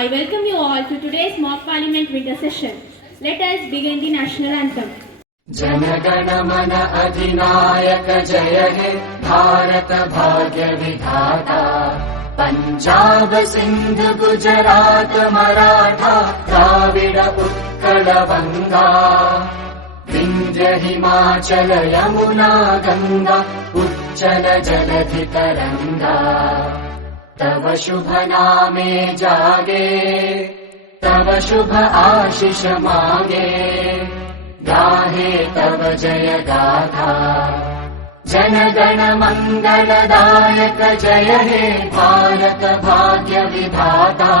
I welcome you all to today's mock parliament winter session. Let us begin the national anthem. जनगण मन अधिनायक जय हे भारत भाग्य विधाता पंजाब सिंध गुजरात मराठा द्राविड उत्कल बंगा विंध्य हिमाचल यमुना गंगा उच्चल जलधि तरंगा तव शुभ नामे जागे तव शुभ आशीष मांगे गाहे तव जय गाथा जनगण मंगलदायक जय हे भारत भाग्य विधाता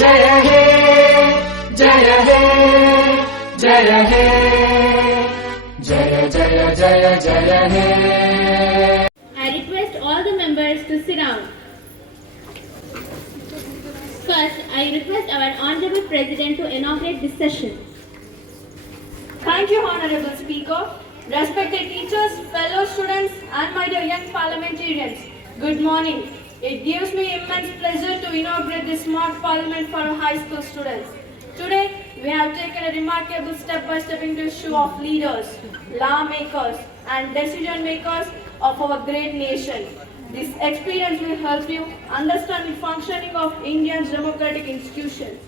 जय हे जय हे जय हे जय जय जय जय हे. I request all the members to sit down. First, I request our Honorable President to inaugurate this session. Thank you, Honorable Speaker, respected teachers, fellow students, and my dear young parliamentarians. Good morning. It gives me immense pleasure to inaugurate this mock parliament for our high school students. Today, we have taken a remarkable step by stepping into the shoe of leaders, lawmakers, and decision makers of our great nation. This experience will help you understand the functioning of India's democratic institutions,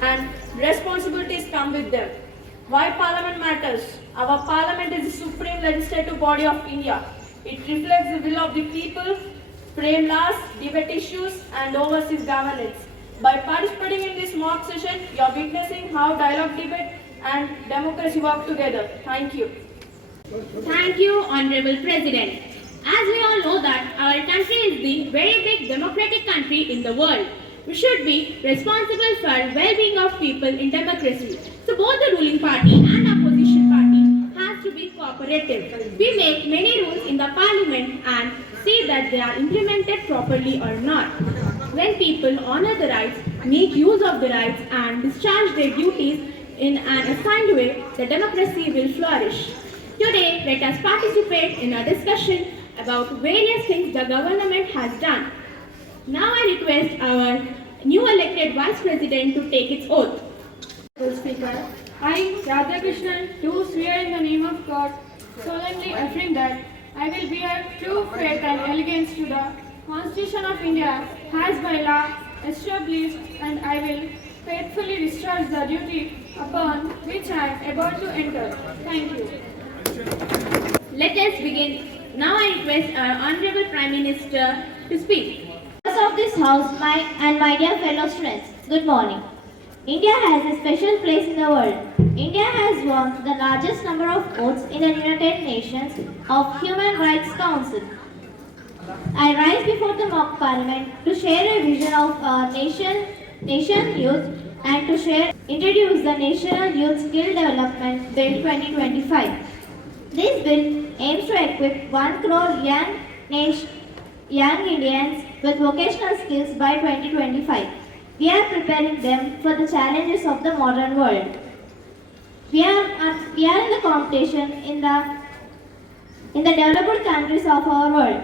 and responsibilities come with them. Why Parliament matters? Our Parliament is the supreme legislative body of India. It reflects the will of the people, frame laws, debate issues, and oversees governance. By participating in this mock session, you are witnessing how dialogue, debate, and democracy work together. Thank you. Thank you, Honorable President. As we all know that our country is the very big democratic country in the world. We should be responsible for well-being of people in democracy. So both the ruling party and opposition party has to be cooperative. We make many rules in the parliament and see that they are implemented properly or not. When people honor the rights, make use of the rights and discharge their duties in an assigned way, the democracy will flourish. Today, let us participate in a discussion about various things the government has done. Now I request our new elected Vice President to take its oath. Speaker, I, Radhakrishnan, do swear in the name of God, solemnly affirm that I will bear true faith and allegiance to the Constitution of India as by law established, and I will faithfully discharge the duty upon which I am about to enter. Thank you. Let us begin. Now I request our Honorable Prime Minister to speak. Members of this House, my dear fellow students, good morning. India has a special place in the world. India has won the largest number of votes in the United Nations of Human Rights Council. I rise before the mock parliament to share a vision of our nation youth and to introduce the National Youth Skill Development Bill 2025. This bill aims to equip 1 crore young Indians with vocational skills by 2025. We are preparing them for the challenges of the modern world. We are in the competition in the developed countries of our world.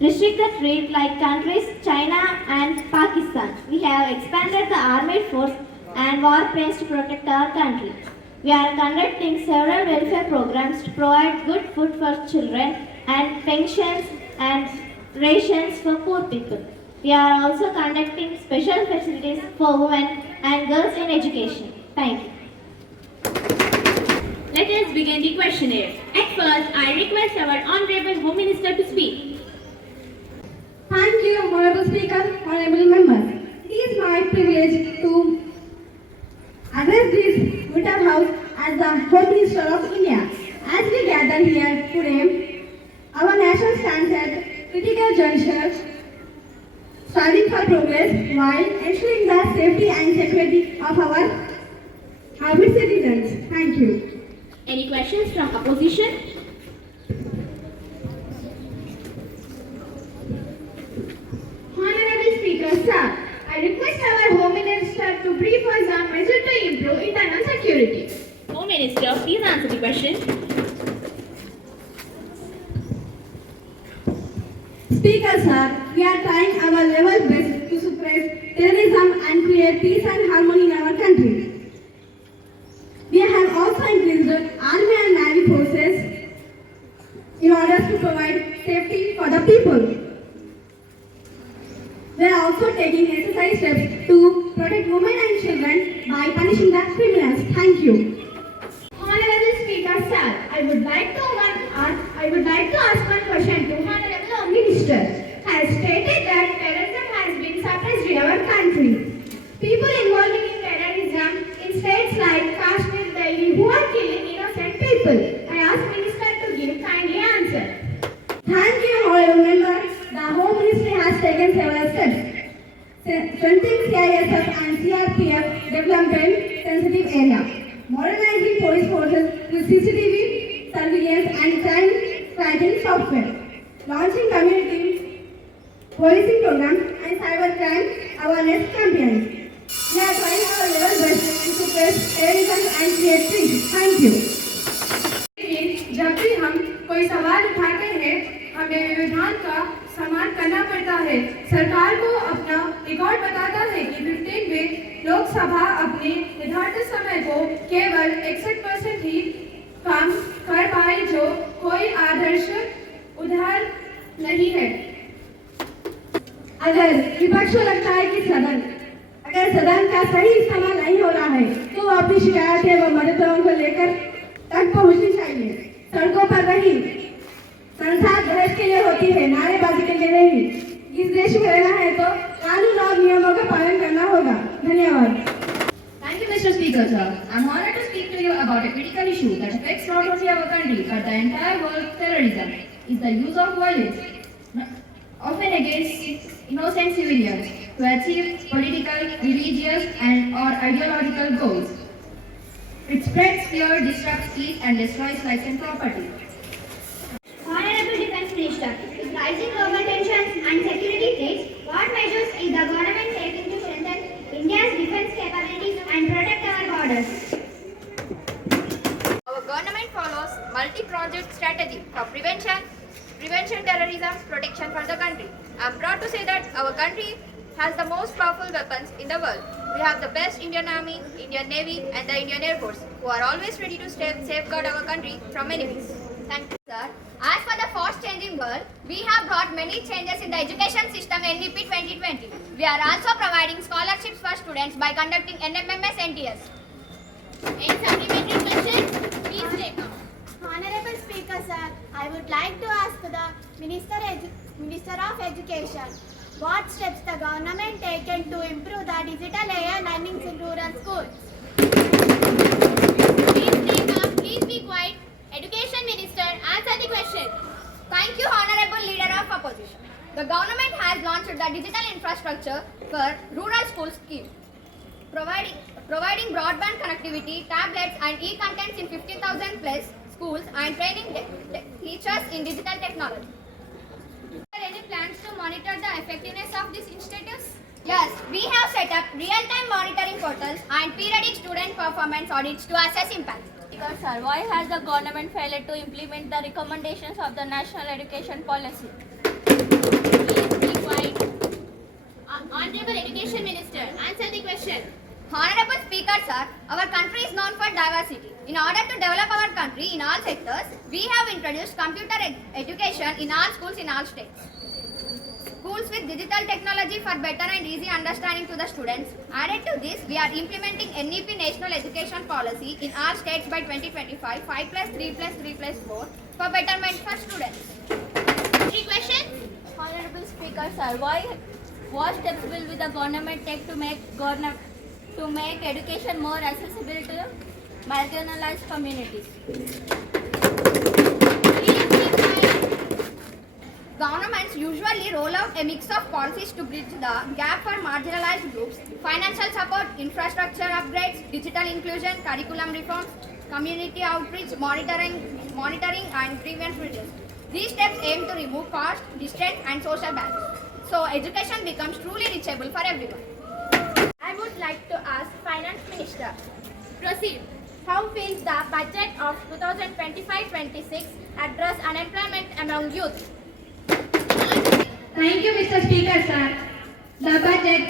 Restricted trade like countries China and Pakistan. We have expanded the armed force and war planes to protect our country. We are conducting several welfare programs to provide good food for children and pensions and rations for poor people. We are also conducting special facilities for women and girls in education. Thank you. Let us begin the questionnaire. At first, I request our Honorable Home Minister to speak. Thank you, Honorable Speaker, Honorable Members. It is my privilege to address this winter house as the Home Minister of India. As we gather here today, our nation stands at critical juncture, striving for progress while ensuring the safety and security of our citizens. Thank you. Any questions from opposition? Honorable Speaker, sir, I request our Home Minister to brief us on measures to improve internal security. Home Minister, please answer the question. Speaker, sir, we are trying our level best to suppress terrorism and create create peace and harmony in our country. We have also increased army and navy forces in order to provide safety for the people. We are also taking necessary steps to protect women and children by punishing the criminals. Thank you. Honorable Speaker, sir, I would like to ask one question to Honorable Home Minister. Has stated that terrorism has been suppressed in our country. People involved in terrorism in states like Kashmir, Delhi, who are killing innocent people. I ask Minister to give kindly answer. Thank you, Honorable Member. The Home Ministry has taken several steps. Strengthening CISF and CRPF development sensitive area. Modernizing police forces with CCTV, surveillance and crime fighting software. Launching community policing programs and cybercrime awareness campaigns. We are trying our level best to suppress terrorism and create peace. Thank you. जब भी हम कोई सवाल उठाते हैं हमें विधान का सम्मान करना पड़ता है। सरकार को अपना रिकॉर्ड बताता है कि 15 में लोकसभा अपने निर्धारित समय को केवल 61% ही काम कर पाए, जो कोई आदर्श उदाहरण नहीं है। अगर विपक्ष को लगता है कि अगर सदन का सही इस्तेमाल नहीं हो रहा है तो वो अपनी शिकायतें व मददों को लेकर तक पहुंचनी चाहिए। सड़कों पर नहीं, संसद बहस के लिए होती है, नारेबाजी के लिए नहीं। इस देश में रहना है तो कानून और नियमों का पालन करना होगा। धन्यवाद। Thank you, Mr. Speaker, sir. I'm honored to speak to you about a critical issue that affects not only our country but the entire world. Terrorism is the use of violence, often against innocent civilians, to achieve political, religious, and/or ideological goals. It spreads fear, disrupts peace, and destroys lives and property. Honorable Defence Minister, with rising global tensions and security threats, what measures is the government taking to strengthen India's defence capabilities and protect our borders? Our government follows multi-project strategy for prevention terrorism, protection for the country. I'm proud to say that our country has the most powerful weapons in the world. We have the best Indian Army, Indian Navy, and the Indian Air Force, who are always ready to safeguard our country from enemies. Thank you, sir. As for the fast-changing world, we have brought many changes in the education system NEP 2020. We are also providing scholarships for students by conducting NMMS NTS. Any supplementary question? Please take up. Honorable Speaker, sir, I would like to ask the Minister of Education, what steps the government taken to improve the digital AI learning in rural schools? Please take up. Please be quiet. Education Minister, answer the question. Thank you, Honorable Leader of Opposition. The government has launched the digital infrastructure for rural school scheme, providing broadband connectivity, tablets and e-contents in 50,000 plus schools and training teachers in digital technology. Are there any plans to monitor the effectiveness of these initiatives? Yes, we have set up real-time monitoring portals and periodic student performance audits to assess impact. Sir, why has the government failed to implement the recommendations of the National Education Policy? Please be quiet. Honorable Education Minister, answer the question. Honorable Speaker, sir, our country is known for diversity. In order to develop our country in all sectors, we have introduced computer education in all schools in all states. Schools with digital technology for better and easy understanding to the students. Added to this, we are implementing NEP National Education Policy in all states by 2025, 5+3+3+4 for betterment for students. 3 questions? Honorable Speaker, sir, what steps will the government take to make education more accessible to marginalized communities? Governments usually roll out a mix of policies to bridge the gap for marginalized groups: financial support, infrastructure upgrades, digital inclusion, curriculum reforms, community outreach, monitoring and grievance redress. These steps aim to remove caste, distance and social barriers, so education becomes truly reachable for everyone. I would like to ask Finance Minister, Proceed. how will the budget of 2025-26 address unemployment among youth? Thank you, Mr. Speaker, sir. The budget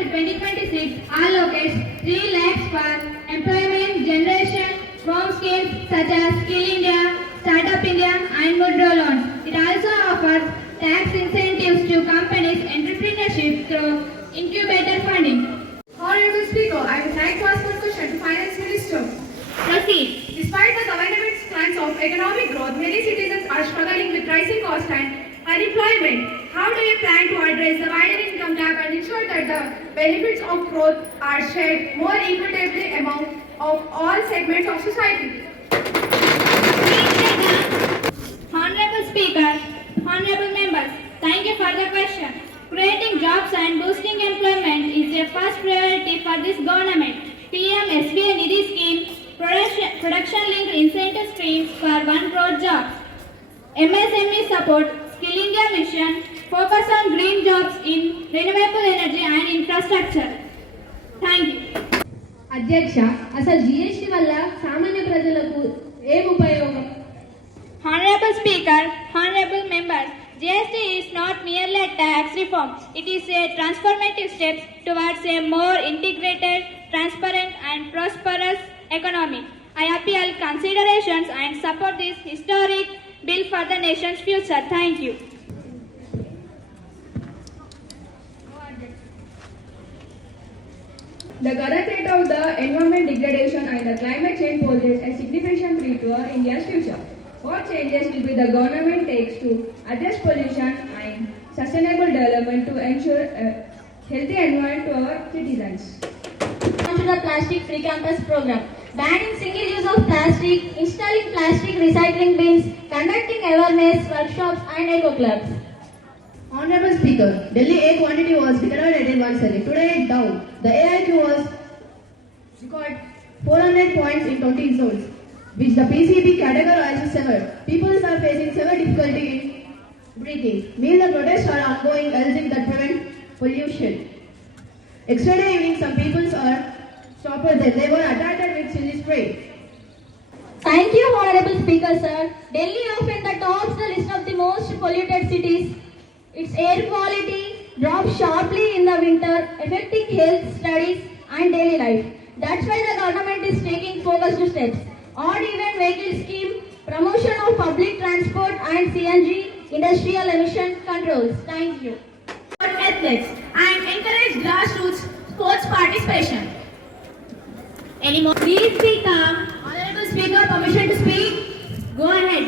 to 2026 allocates 3 lakhs for employment generation from schemes such as Skill India, Startup India and Mudra loans. It also offers tax incentives to companies entrepreneurship through incubator funding. Honorable Speaker, I would like to ask one question to Finance Minister. Proceed. Despite the government's plans of economic growth, many citizens are struggling with rising costs and unemployment. How do you plan to address the widening income gap and ensure that the benefits of growth are shared more equitably among of all segments of society? Honorable Speaker, honorable members, thank you for the question. Creating jobs and boosting employment is a first priority for this government. PM-SBI Nidhi scheme, production-linked incentive streams for 1 crore jobs, MSME support, Skill India mission, focus on green jobs in renewable energy and infrastructure. Thank you. అధ్యక్ష అసలు GST వల్ల సామాన్య ప్రజలకు ఏం ఉపయోగం? Honorable Speaker, honorable members, GST is not merely a tax reform. It is a transformative step towards a more integrated, transparent and prosperous economy. I appeal considerations and support this historic bill for the nation's future. Thank you. The current rate of the environment degradation and the climate change poses a significant threat to India's future. What changes will be the government takes to address pollution and sustainable development to ensure a healthy environment to our citizens? On to the Plastic Free Campus program. Banning single use of plastic, installing plastic recycling bins, conducting awareness workshops and eco clubs. Honorable Speaker, Delhi air quantity was deteriorated once again. Today it down. The AIQ was recorded 400 points in 20 zones, which the PCB categorizes severe. People are facing severe difficulty in breathing. Meanwhile, the protests are ongoing urging that prevent pollution. Yesterday evening, some people are stopped there. They were attacked with chili spray. Thank you, Honorable Speaker, sir. Delhi often the tops the list of the most polluted cities. Its air quality drops sharply in the winter, affecting health, studies and daily life. That's why the government is taking focused steps. Odd even vehicle scheme, promotion of public transport and CNG, industrial emission controls. Thank you. Athletes and encourage grassroots sports participation. Any more? Please be calm. Honorable Speaker, permission to speak? Go ahead.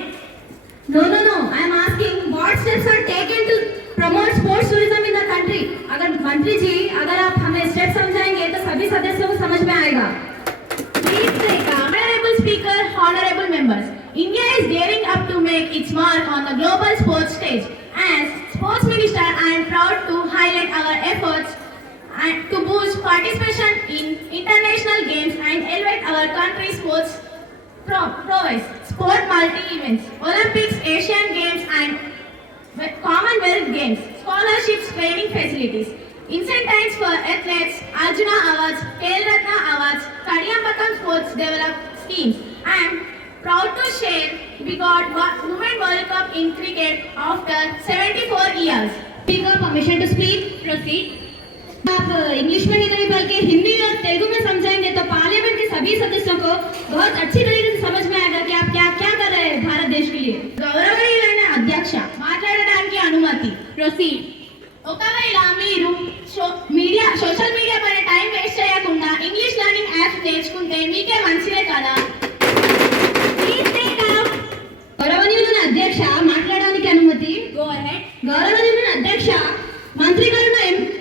No. I am asking what steps are taken to promote sports tourism in the country. अगर मंत्री जी अगर आप हमें step समझाएंगे तो सभी सदस्यों को समझ में आएगा. Please stay calm. Honorable Speaker, honorable members, India is gearing up to make its mark on the global sports stage. As Sports Minister, I am proud to highlight our efforts and to boost participation in international games and elevate our country's sports prowess. Sport multi-events, Olympics, Asian Games and Commonwealth Games, scholarships, training facilities, incentives for athletes, Arjuna Awards, Khel Ratna Awards, Kadiyambakam Sports Develop Schemes. I am proud to share we got Women World Cup in cricket after 74 years. Speaker, permission to speak. Proceed. आप English में नहीं बल्कि हिंदी और तेलुगु में समझाएंगे तो parliament के सभी सदस्यों को बहुत अच्छी तरीके से समझ में आएगा कि आप क्या क्या कर रहे हैं भारत देश के लिए. గౌరవనీయులైన అధ్యక్ష మాట్లాడడానికి అనుమతి. Proceed. ఒకవేళ మీరు సోషల్ మీడియా పైన టైం వేస్ట్ చేయకుండా ఇంగ్లీష్ లెర్నింగ్ యాప్స్ నేర్చుకుంటే మీకే మంచిదే కదా. గౌరవనీయులైన అధ్యక్ష మాట్లాడడానికి అనుమతి. Go ahead. గౌరవనీయులైన అధ్యక్ష మంత్రి గారు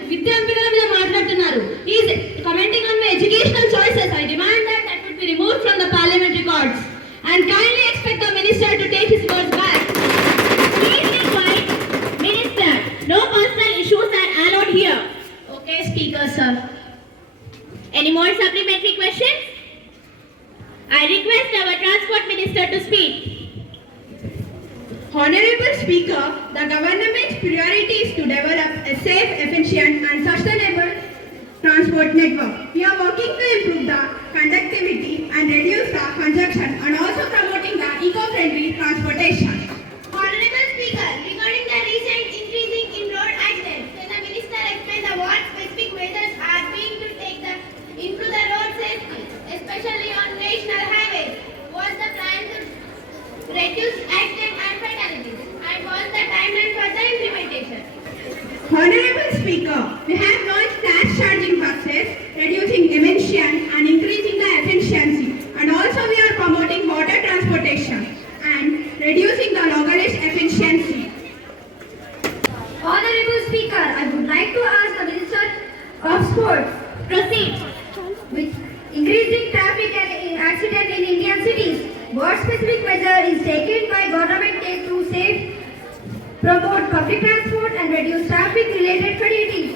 విద్యా ఎంపికల మీద మాట్లాడుతున్నారు. Is commenting on my educational choices. I demand that would be removed from the parliament records and kindly expect the minister to take his words back. Please be quiet. Minister, no personal issues are allowed here. Okay, Speaker sir. Any more supplementary questions? I request our Transport Minister to speak. Honorable Speaker, the government's priority is to develop a safe, efficient and sustainable transport network. We are working to improve the conductivity and reduce the congestion and also promoting the eco-friendly transportation. Honorable Speaker, regarding the recent increasing in road accidents, can the Minister explain what specific measures sports. Proceed. With increasing traffic and accident in Indian cities, what specific measure is taken by government to save, promote public transport and reduce traffic related fatalities?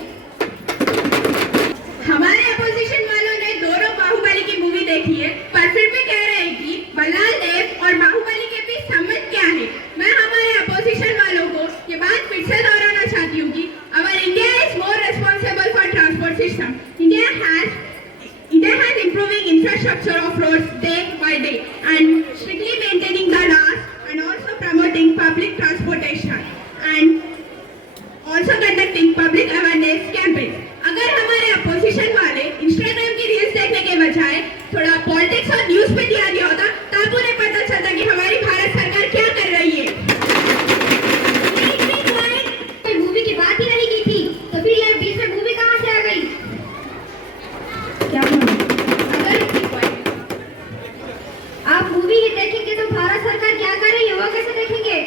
हमारे opposition वालों ने दोनों बाहुबली की movie देखी है, पर फिर भी कह रहे हैं कि बल्लाल देव और बाहुबली के बीच संबंध क्या है। मैं हमारे अपोजिशन वालों को ये बात फिर से दोहराना चाहती हूँ कि our India is more responsible for transport system. India has improving infrastructure of roads day by day and strictly maintaining the laws and also promoting public transportation and also conducting public awareness campaigns. अगर हमारे opposition वाले Instagram की reels देखने के बजाय थोड़ा politics और news पे ध्यान दिया होता तब उन्हें पता चलता कि हमारी भारत सरकार क्या कर रही है। मूवी की बात ही नहीं की थी, तो फिर ये बीच में मूवी कहाँ से आ गई? क्या अगर आप मूवी ही देखेंगे तो भारत सरकार क्या कर रही है वो कैसे देखेंगे?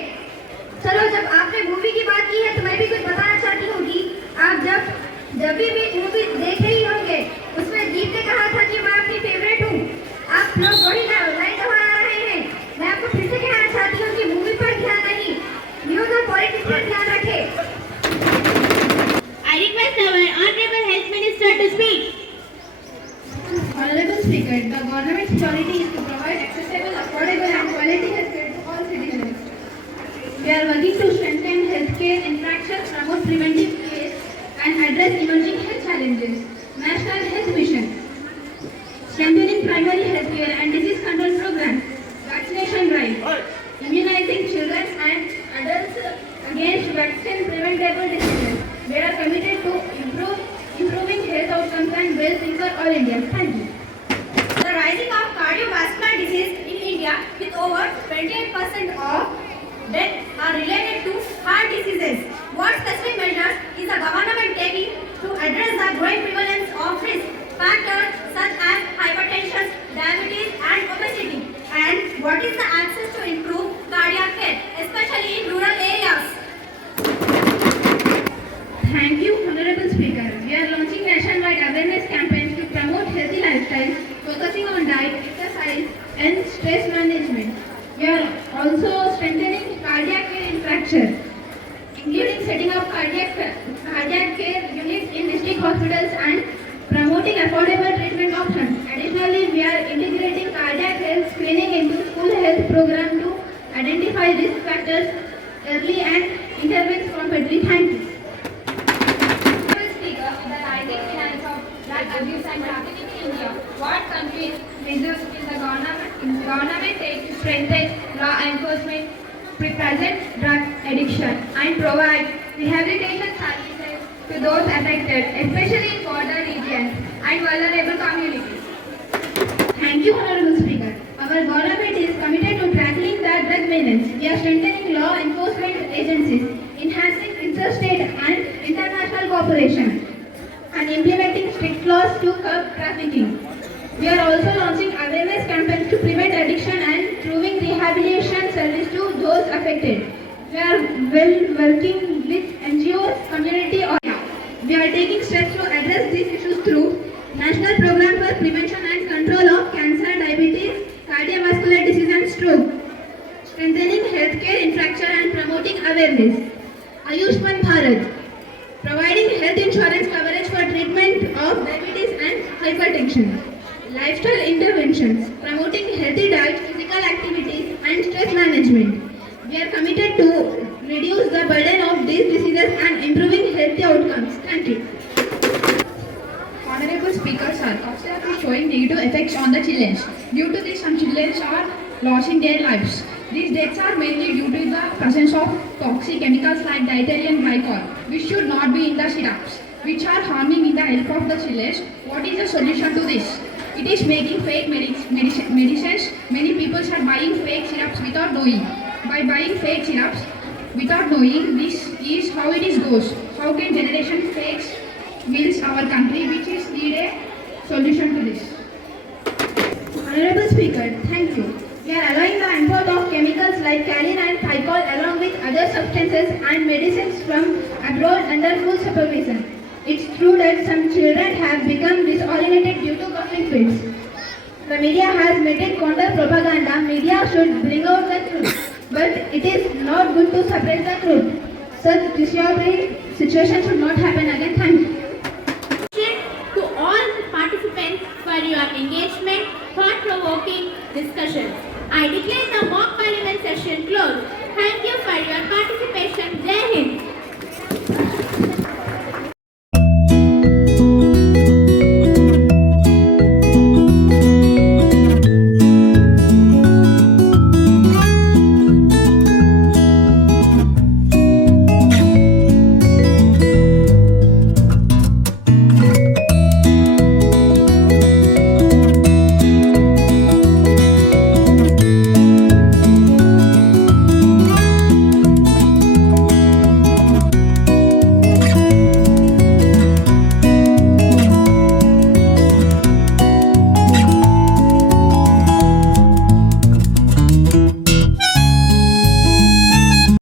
चलो, जब आपने मूवी की बात की है तो मैं भी कुछ बताना चाहती हूँ कि आप जब भी मूवी देख रही होंगे उसमें गीत ने कहा था कि मैं अपनी फेवरेट हूँ। आप लोग वही लाइन दोहरा रहे हैं। मैं आपको फिर से कहना चाहती हूँ कि मूवी पर ध्यान नहीं, न्यूज और पॉलिटिक्स पर ध्यान रखें। I request our Honorable Health Minister to speak. Honorable Speaker, the government's priority is to provide accessible, affordable and quality healthcare to all citizens. We are working to strengthen healthcare infrastructure, promote preventive care and address emerging health challenges. National Health Mission, strengthening primary healthcare and disease control programs, vaccination drive, immunizing children and adults against vaccine-preventable diseases. We are committed to improving health outcomes and well-being for all Indians. Thank you. The rising of cardiovascular disease in India with over 28% of deaths are related to heart diseases. What specific measures is the government taking to address the growing prevalence of risk factors such as hypertension, diabetes and obesity? And what is the access to improve cardiac care, especially in rural areas? Thank you, Honorable Speaker. We are launching nationwide awareness campaigns to promote healthy lifestyles, focusing on diet, exercise, and stress management. We are also strengthening cardiac care infrastructure, including setting up cardiac care units in district hospitals and promoting affordable treatment options. Additionally, we are integrating cardiac health screening into school health program to identify risk factors early and intervene promptly. Thank you. Speaker, the rising finance of drug abuse and trafficking in India, what countries measures will the government take to strengthen law enforcement, prevent drug addiction and provide rehabilitation services to those affected, especially in border regions and vulnerable communities? Thank you, Honorable Speaker. Our government is committed to tackling the drug menace. We are strengthening law enforcement agencies, enhancing interstate and international cooperation, and implementing strict laws to curb trafficking. We are also launching awareness campaigns to prevent addiction and proving rehabilitation service to those affected. We are working with NGOs, community. We are taking steps to address these issues through National Program for Prevention and Control of Cancer, Diabetes, Cardiovascular Disease and Stroke, strengthening healthcare infrastructure and promoting awareness. Ayushman Bharat, providing health insurance coverage for treatment of diabetes and hypertension. Lifestyle interventions, promoting healthy diet, physical activities and stress management. We are committed to reduce the burden of these diseases and improving healthy outcomes. Thank you. Honorable Speaker, sir, Oxford is showing negative effects on the children. Due to this, some children are losing their lives. These deaths are mainly due to the presence of toxic chemicals like dithyl glycol, which should not be in the syrups, which are harming in the health of the children. What is the solution to this? It is making fake medicines. Many people are buying fake syrups without knowing. By buying fake syrups without knowing, this is how it is goes. How can generation fakes meals our country, which is need a solution to this? Honorable Speaker, thank you. We are allowing the import of chemicals like kaolin and thicol along with other substances and medicines from abroad under full supervision. It's true that some children have become disoriented due to conflict feeds. The media has made it counter propaganda. Media should bring out the truth, but it is not good to suppress the truth. Such disorderly situation should not happen again. Thank you. To all the participants for your engagement, thought-provoking discussions. I declare the mock parliament session closed. Thank you for your participation. Jai Hind.